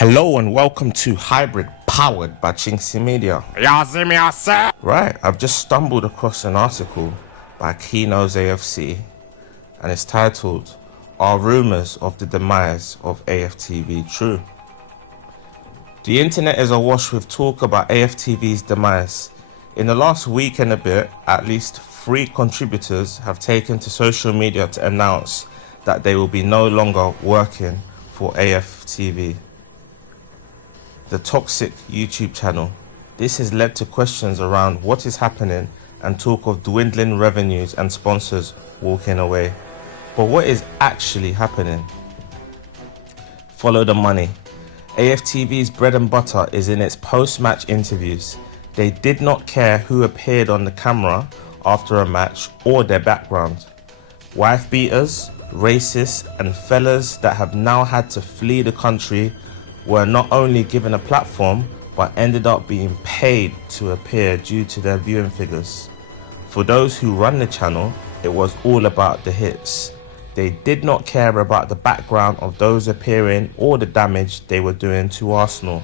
Hello and welcome to Hybrid, powered by chinkseyMEDIA. Right, I've just stumbled across an article by Keyno's AFC and it's titled, "Are Rumours of the Demise of AFTV True?" The internet is awash with talk about AFTV's demise. In the last week and a bit, at least 3 contributors have taken to social media to announce that they will be no longer working for AFTV, the toxic YouTube channel. This has led to questions around what is happening and talk of dwindling revenues and sponsors walking away. But what is actually happening? Follow the money. AFTV's bread and butter is in its post-match interviews. They did not care who appeared on the camera after a match or their background. Wife beaters, racists and fellas that have now had to flee the country were not only given a platform but ended up being paid to appear due to their viewing figures. For those who run the channel, it was all about the hits. They did not care about the background of those appearing or the damage they were doing to Arsenal.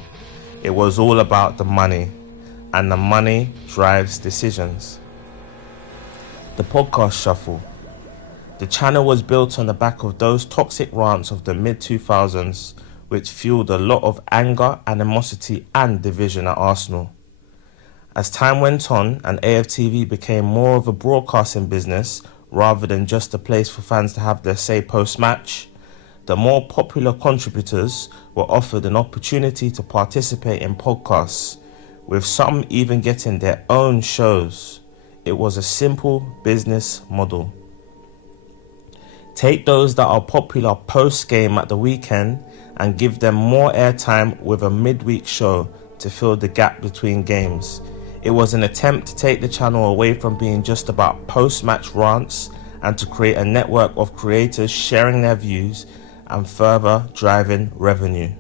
It was all about the money, and the money drives decisions. The podcast shuffle. The channel was built on the back of those toxic rants of the mid-2000s, which fueled a lot of anger, animosity and division at Arsenal. As time went on and AFTV became more of a broadcasting business rather than just a place for fans to have their say post-match, the more popular contributors were offered an opportunity to participate in podcasts, with some even getting their own shows. It was a simple business model. Take those that are popular post-game at the weekend and give them more airtime with a midweek show to fill the gap between games. It was an attempt to take the channel away from being just about post-match rants and to create a network of creators sharing their views and further driving revenue.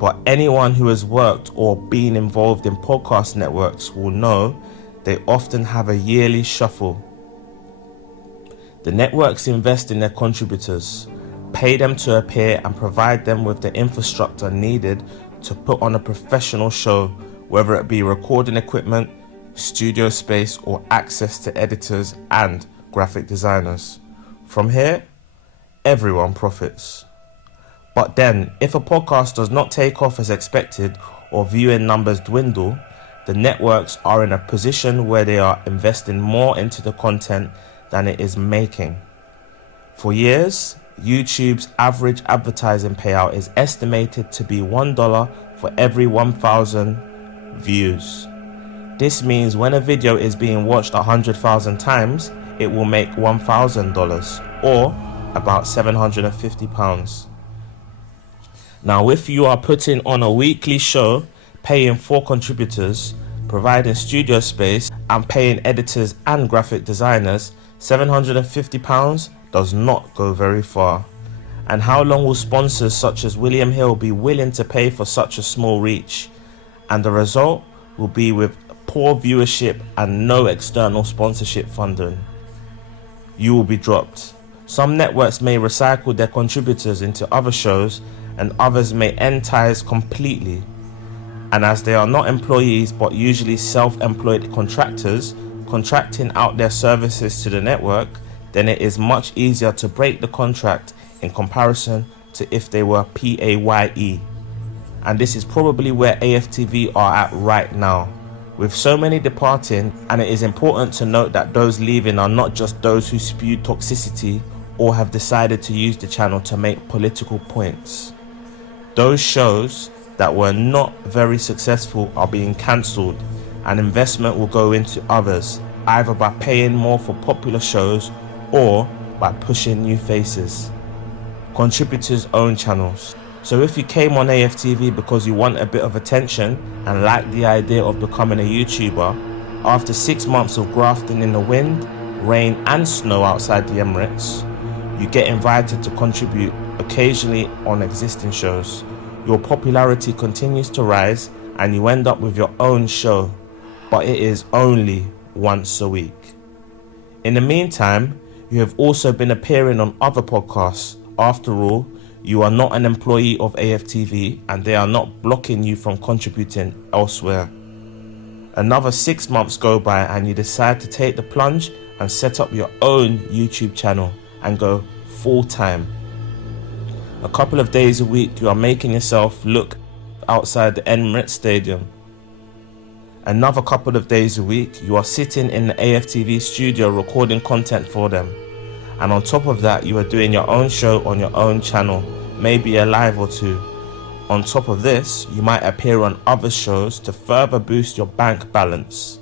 But anyone who has worked or been involved in podcast networks will know they often have a yearly shuffle. The networks invest in their contributors, pay them to appear and provide them with the infrastructure needed to put on a professional show, whether it be recording equipment, studio space or access to editors and graphic designers. From here, everyone profits. But then, if a podcast does not take off as expected or viewing numbers dwindle, the networks are in a position where they are investing more into the content than it is making. For years, YouTube's average advertising payout is estimated to be $1 for every 1,000 views. This means when a video is being watched 100,000 times, it will make $1,000 or about £750. Now, if you are putting on a weekly show, paying 4 contributors, providing studio space and paying editors and graphic designers, £750 does not go very far. And how long will sponsors such as William Hill be willing to pay for such a small reach? And the result will be with poor viewership and no external sponsorship funding. You will be dropped. Some networks may recycle their contributors into other shows and others may end ties completely. And as they are not employees but usually self-employed contractors contracting out their services to the network, then it is much easier to break the contract in comparison to if they were PAYE. And this is probably where AFTV are at right now, with so many departing, and it is important to note that those leaving are not just those who spew toxicity or have decided to use the channel to make political points. Those shows that were not very successful are being cancelled, and investment will go into others, either by paying more for popular shows or by pushing new faces. Contributors own channels. So if you came on AFTV because you want a bit of attention and like the idea of becoming a YouTuber, after 6 months of grafting in the wind, rain and snow outside the Emirates, you get invited to contribute occasionally on existing shows. Your popularity continues to rise and you end up with your own show, but it is only once a week. In the meantime, you have also been appearing on other podcasts. After all, You are not an employee of AFTV and they are not blocking you from contributing elsewhere. Another 6 months go by and you decide to take the plunge and set up your own YouTube channel and go full time. A couple of days a week you are making yourself look outside the Emirates Stadium. Another couple of days a week you are sitting in the AFTV studio recording content for them. And on top of that, you are doing your own show on your own channel, maybe a live or two. On top of this, you might appear on other shows to further boost your bank balance.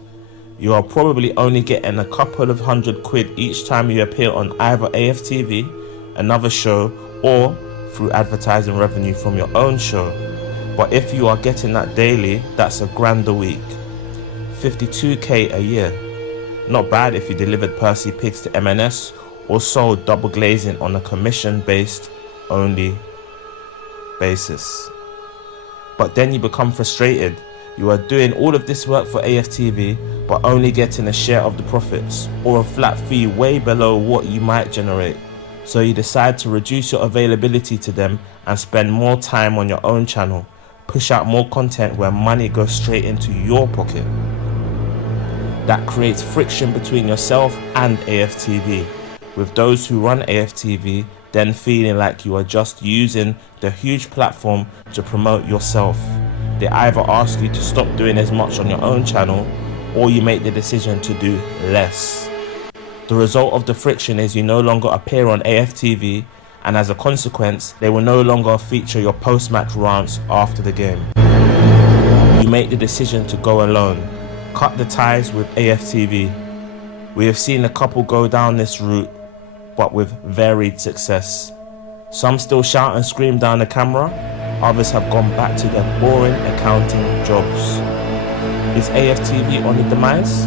You are probably only getting a couple of £100 each time you appear on either AFTV, another show, or through advertising revenue from your own show. But if you are getting that daily, that's £1,000 a week. 52k a year. Not bad if you delivered Percy pigs to M&S or sold double glazing on a commission based only basis. But then you become frustrated. You are doing all of this work for AFTV but only getting a share of the profits or a flat fee way below what you might generate. So you decide to reduce your availability to them and spend more time on your own channel. Push out more content where money goes straight into your pocket. That creates friction between yourself and AFTV, with those who run AFTV then feeling like you are just using the huge platform to promote yourself. They either ask you to stop doing as much on your own channel, or you make the decision to do less. The result of the friction is you no longer appear on AFTV, and as a consequence, they will no longer feature your post-match rants after the game. You make the decision to go alone, cut the ties with AFTV. We have seen a couple go down this route, but with varied success. Some still shout and scream down the camera, others have gone back to their boring accounting jobs. Is AFTV on the demise?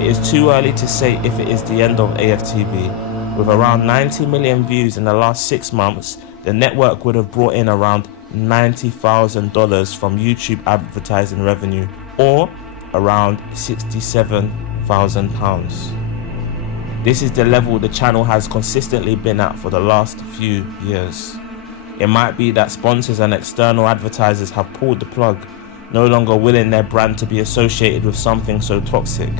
It is too early to say if it is the end of AFTV. With around 90 million views in the last 6 months, the network would have brought in around $90,000 from YouTube advertising revenue, or around £67,000. This is the level the channel has consistently been at for the last few years. It might be that sponsors and external advertisers have pulled the plug, no longer willing their brand to be associated with something so toxic.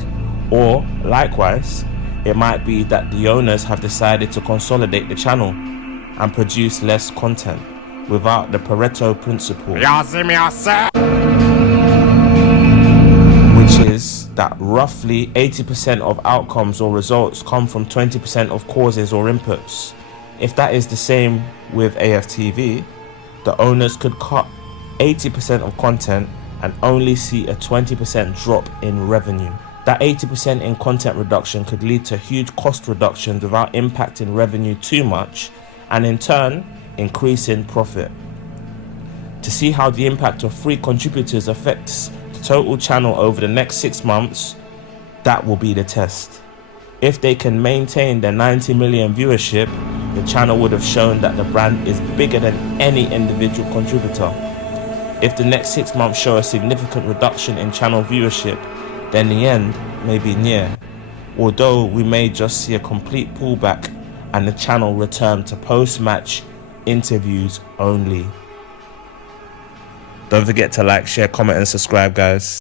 Or, likewise, it might be that the owners have decided to consolidate the channel and produce less content without the Pareto principle, which is that roughly 80% of outcomes or results come from 20% of causes or inputs. If that is the same with AFTV, the owners could cut 80% of content and only see a 20% drop in revenue. That 80% in content reduction could lead to huge cost reductions without impacting revenue too much, and in turn increasing profit. To see how the impact of free contributors affects the total channel over the next 6 months, that will be the test. If they can maintain their 90 million viewership, the channel would have shown that the brand is bigger than any individual contributor. If the next 6 months show a significant reduction in channel viewership, then the end may be near, although we may just see a complete pullback and the channel return to post-match interviews only. Don't forget to like, share, comment and subscribe, guys.